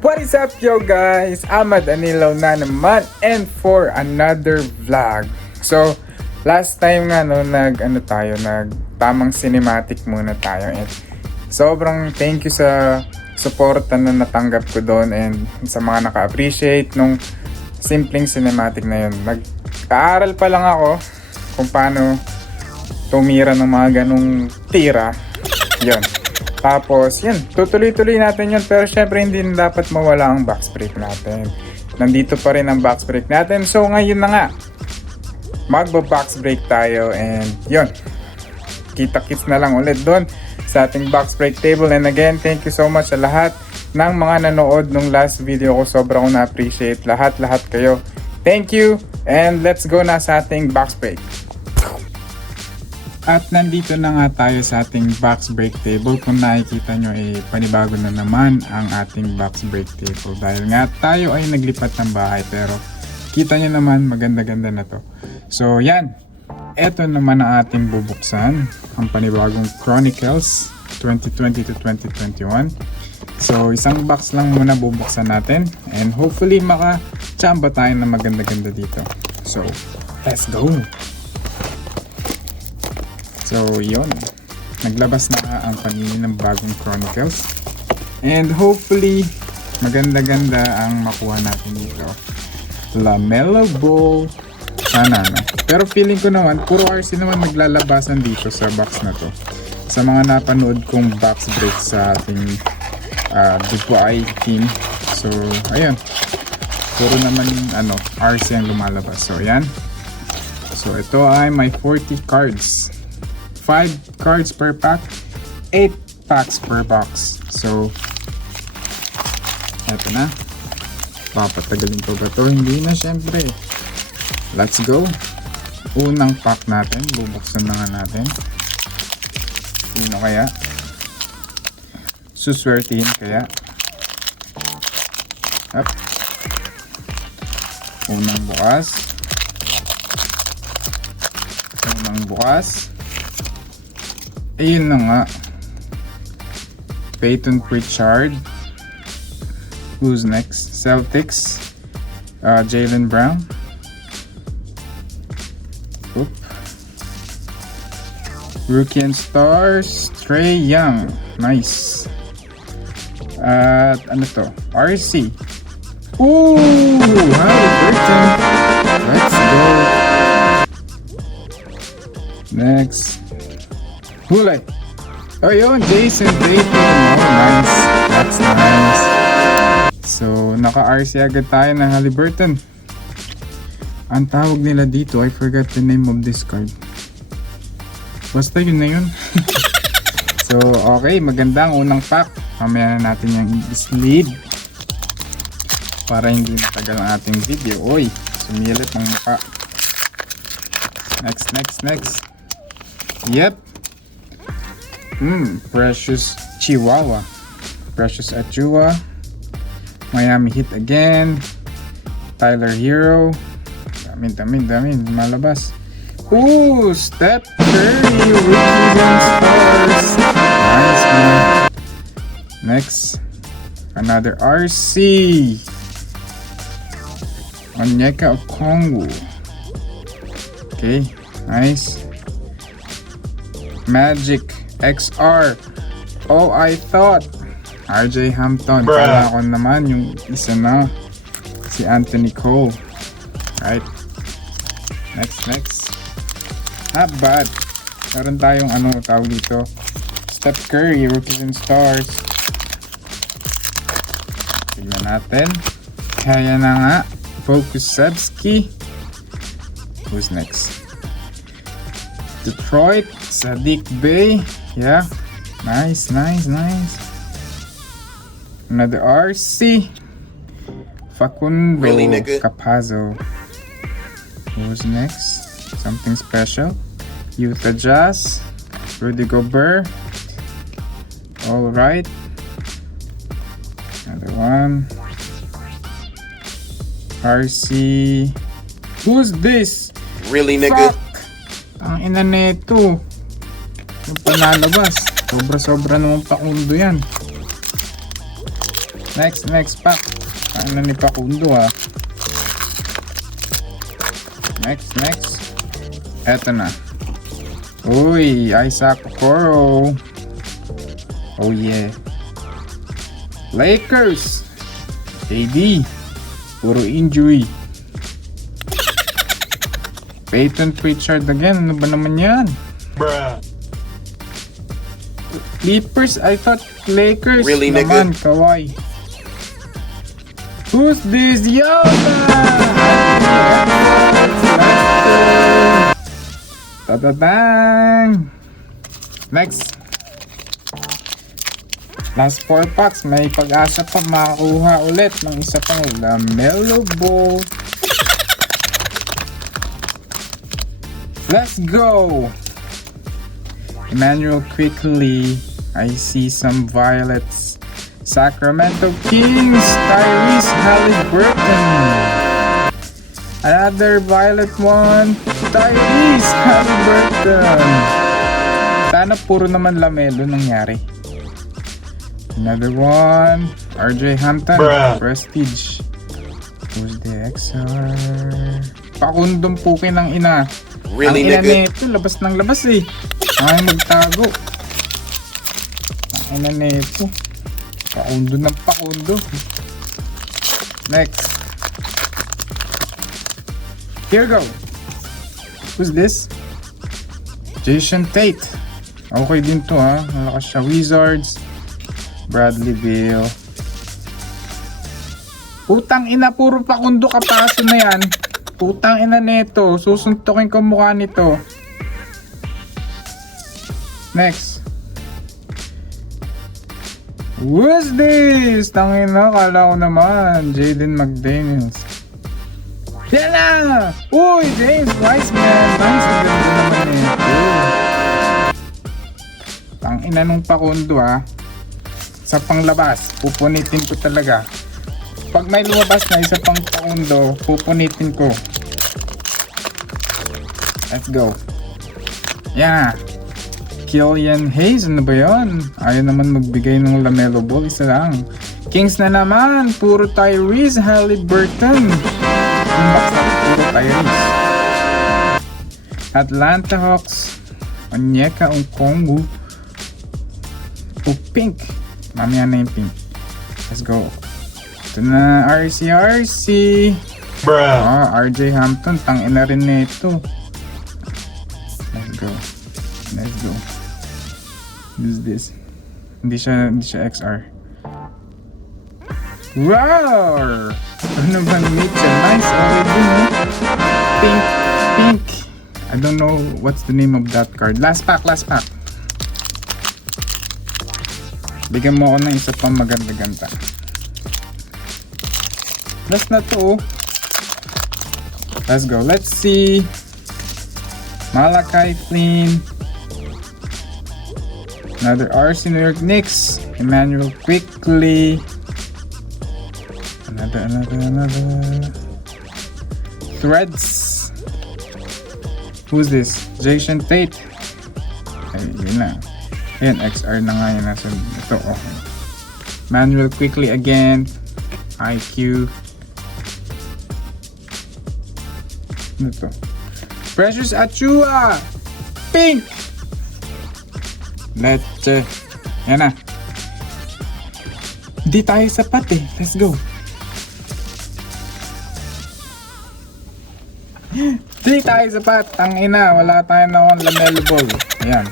What is up yo guys? Ahmad Anilaw na naman and for another vlog. So, last time nga no, tamang cinematic muna tayo and sobrang thank you sa support na natanggap ko doon and sa mga naka-appreciate nung simpleng cinematic na yun. Nag-aaral pa lang ako kung paano tumira ng mga ganong tira. Yun. Tapos, yun, tutuloy-tuloy natin yun. Pero syempre, hindi na dapat mawala ang box break natin. Nandito pa rin ang box break natin. So, ngayon na nga, magba-box break tayo. And, yun, kita-kits na lang ulit doon sa ating box break table. And again, thank you so much sa lahat ng mga nanood nung last video ko. Sobrang ko na-appreciate lahat kayo. Thank you. And let's go na sa ating box break. At nandito na nga tayo sa ating box break table. Kung nakikita nyo panibago na naman ang ating box break table. Dahil nga tayo ay naglipat ng bahay pero kita nyo naman maganda-ganda na to. So yan, eto naman ang ating bubuksan. Ang panibagong Chronicles 2020 to 2021. So isang box lang muna bubuksan natin. And hopefully maka-chamba tayo na maganda-ganda dito. So let's go! So, yun. Naglabas na ang panini ng bagong Chronicles. And hopefully, maganda-ganda ang makuha natin dito. Lamelo Ball. Sana, no? Pero feeling ko naman, puro RC naman naglalabasan dito sa box na to. Sa mga napanood kong box break sa ating Dubai team. So, ayun. Puro naman, RC ang lumalabas. So, yan. So, ito ay may 40 cards. 5 cards per pack, 8 packs per box. So, eto na. Papatagalin ko ba ito? Hindi na syempre. Let's go. Unang pack natin. Bubuksan na nga natin. Sino kaya? Suswertihin kaya? Up. Unang bukas. Unang bukas. Ayun na nga. Peyton Pritchard. Who's next? Celtics. Jaylen Brown. Oop. Rookie and Stars. Trae Young. Nice. At ano to? RC. Ooh! Halliburton. Let's go. Next. Hulay. Oh yun, Jason Tatum. Oh, nice. That's nice. So, naka-RC agad tayo ng Halliburton. Ang tawag nila dito, I forgot the name of this card. Basta yun na yun. So, okay. Maganda ang unang pack. Mamaya na natin yung sleeve. Para hindi matagal ang ating video. Oy, sumilip ang mukha. Next. Yep. Precious Chihuahua. Precious Achua. Miami Heat again. Tyler Hero. Damin. Malabas. Ooh! Steph Curry. Rookies and Stars. Nice man. Next. Another RC. Onyeka Okongwu. Okay. Nice. Magic XR. Oh, I thought RJ Hampton. Kala ko naman yung isa na si Anthony Cole. Right. Next. Not bad. Meron tayong tawag dito. Steph Curry, Rookies and Stars. Tignan natin. Kaya na nga. Pokusevski. Who's next? Detroit, Sadiq Bey. Yeah. Nice. Another RC. Facundo really, Campazzo. Who's next? Something special. Utah Jazz. Rudy Gobert. Alright. Another one. RC. Who's this? Really, nigga? Ang ina neto. Yung panalabas. Sobra-sobra naman pakundo yan. Next pack. Ano ni Pakundo ha. Next. Eto na. Uy, Isaac Okoro. Oh yeah. Lakers. AD. Puro injury. Peyton Pritchard again. Ano ba naman yan? Bruh. Clippers? I thought Lakers. Really, naman, nigga? Kawhi. Who's this? Yoda! Ta-da-dang! Next. Last 4 packs. May pag-asa pa makakuha ulit ng isa pang LaMelo Ball. Let's go! Emmanuel quickly. I see some violets. Sacramento Kings, Tyrese Halliburton. Another violet one, Tyrese Halliburton. Sana puro naman LaMelo nangyari. Another one, RJ Hampton, Prestige. Who's the XR? Pakundong pukin ng ina. Really, ang ina nigga? nito, labas ng labas eh. Ay, magtago. Ang ina nito. Pakundo ng pakundo. Next. Here go. Who's this? Jason Tate. Okay din to ha. Malakas siya. Wizards. Bradley Beal. Putang ina, puro pakundo kapaso na yan. Putang ina nito. Susuntukin ko mukha nito. Next. Who's this? Tangina, kala ko naman. Jaden McDaniels. Yan na! Uy, James Wiseman. Nice, maganda naman ito. Tangina nung pakundo ha. Sa panglabas, pupunitin ko talaga. Pag may lumabas na isa pang pakundo, pupunitin ko. Let's go. Yeah. Killian Hayes, ano ba yun? Ayaw naman magbigay ng LaMelo Ball, isa lang. Kings na naman, puro Tyrese Halliburton. Yung box na puro Tyrese. Atlanta Hawks, Onyeka Okongwu. Pink. Mamaya na yung pink. Let's go. Ito na, RC. Bruh. RJ Hampton, tangina rin na ito. Let's go. Who's this? Hindi siya XR. Roar! Ano ba Mitchell? Nice. Okay din eh. Pink. I don't know what's the name of that card. Last pack. Bigyan mo ako ng isa pang maganda-ganda. Last na to. Let's go. Let's see. Malachi Flynn. Another RC New York Knicks. Emmanuel Quickly. Another. Threads. Who's this? Jason Tate. Ay, yun na. Ayan, XR na nga yun. Ito, okay. Emmanuel Quickly again. IQ. Ano to? Precious Achua! Pink! Leche. Yan na. Hindi tayo sapat eh. Let's go. Hindi tayo sapat. Tangina. Wala tayo na akong LaMelo Ball. Ayan.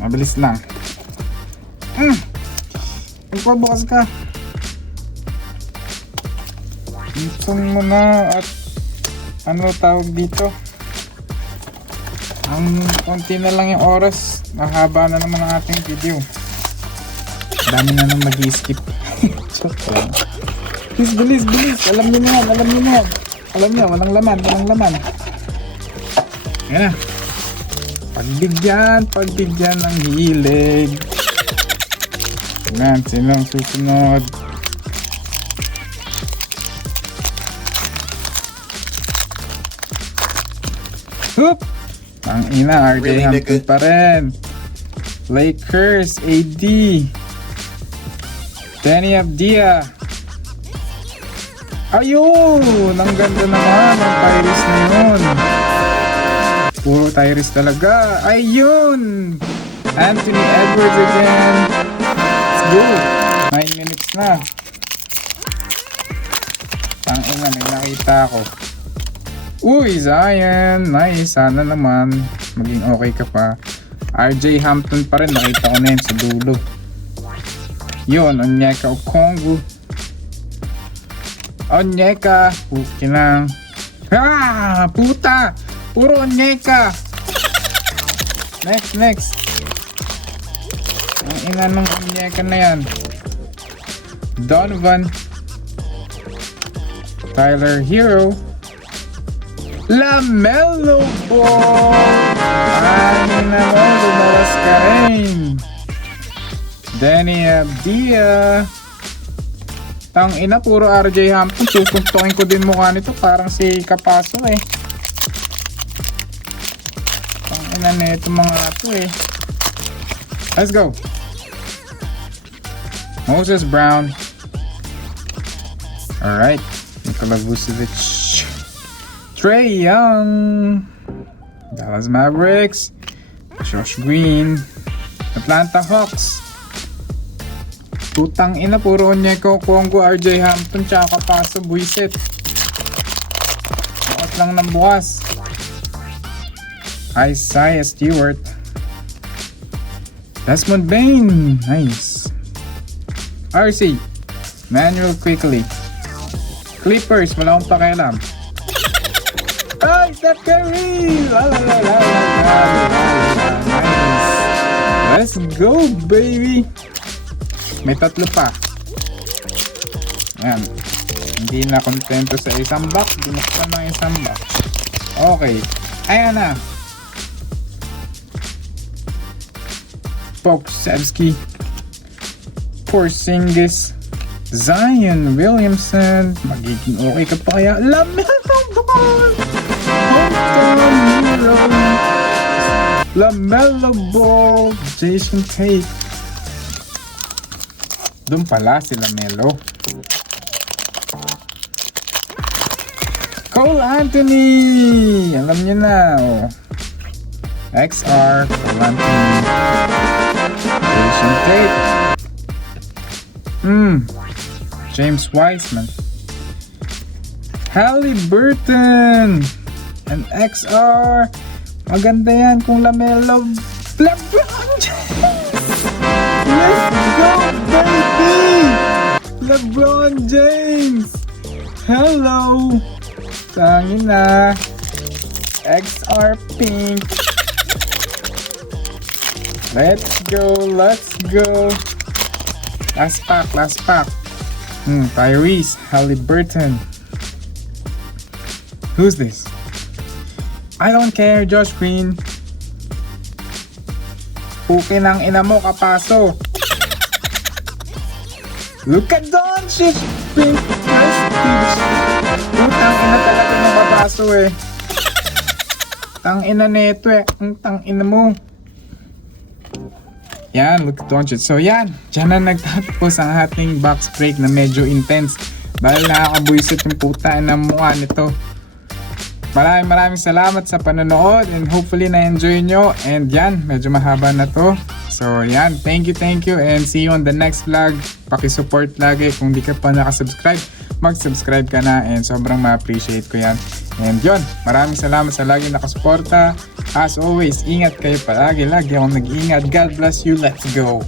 Mabilis lang. Magpabukas ka. Isang mo na at ano tawag dito. Ang konti na lang yung oras. Mahaba na naman ang ating video. Dami na nang mag-i-skip. Bilis. Alam niyo na yan. Alam niyo, walang laman. Yan na. Pagbigyan ng hilig. Yan, sinong susunod? Hoop! Ang ina, RJ Really, Hampton nigga? pa rin. Lakers, AD. Danny Abdia. Ayun! Ang ganda naman ng Tyrese na yun. Puro Tyrese talaga. Ayun! Anthony Edwards again. Let's go! 9 minutes na. Tangina, may nakita ako. Uy, Zion! Nice! Sana naman maging okay ka pa. RJ Hampton pa rin. Nakita ko na yun sa dulo. Yun, Onyeka Okongwu. Onyeka! Puki lang. Ah! Puta! Puro Onyeka! Next! Ang ina ng Onyeka na yan. Donovan. Tyler Hero. LaMelo Ball! Ay na mo, lumalas ka rin. Danny Abdia. Tang ina, puro RJ Hampton. Susuntukin ko din mukha nito. Parang si Capasso eh. Tang ina na ito mga ito eh. Let's go. Moses Brown. Alright. Nikola Vucevic. Trae Young. Dallas Mavericks. Josh Green. Atlanta Hawks. Putang ina, puro Onyeka Okongwu, RJ Hampton, tsaka Capasso, buisit. Bukas lang ng bukas. Isaiah Stewart. Desmond Bain. Nice. RC. Manuel Quickly. Clippers, wala akong pakialam. Ay, Steph Curry! La la la la la la. Nice. Let's go, baby! May tatlo pa. Ayan. Hindi na kontento sa isang box. Binuksan ng isang box. Okay. Ayan na. Pokusevski. Porzingis. Zion Williamson. Magiging okay ka pa kaya. LaMelo Ball! LaMelo Ball. Jason Tate. Doon pala si LaMelo. Cole Anthony! Alam niyo na. Oh. XR. Cole Anthony. Jason Tate. James Wiseman. Halliburton. And XR. Maganda yan kung LaMelo. LeBron James! Let's go, baby! LeBron James! Hello! Tangin na. XR Pink. Let's go. Last pack. Tyrese Halliburton. Who's this? I don't care, Josh Green. Pukin ang ina mo, Capasso. Look at Doncic! Pink prestige. Putang ina talaga ng Capasso eh. Tang ina neto eh. Ang tang ina mo. Yan, look at Doncic. So yan, dyan na nagtatapos ang ating box break na medyo intense. Dahil nakakabuisit yung puta ng mukha nito. Maraming salamat sa panonood and hopefully na-enjoy nyo. And yan, medyo mahaba na to. So yan, thank you and see you on the next vlog. Pakisupport lagi. Kung di ka pa nakasubscribe, mag-subscribe ka na and sobrang ma-appreciate ko yan. And yun, maraming salamat sa lagi nakasuporta. As always, ingat kayo palagi. Lagi akong nag-iingat. God bless you. Let's go!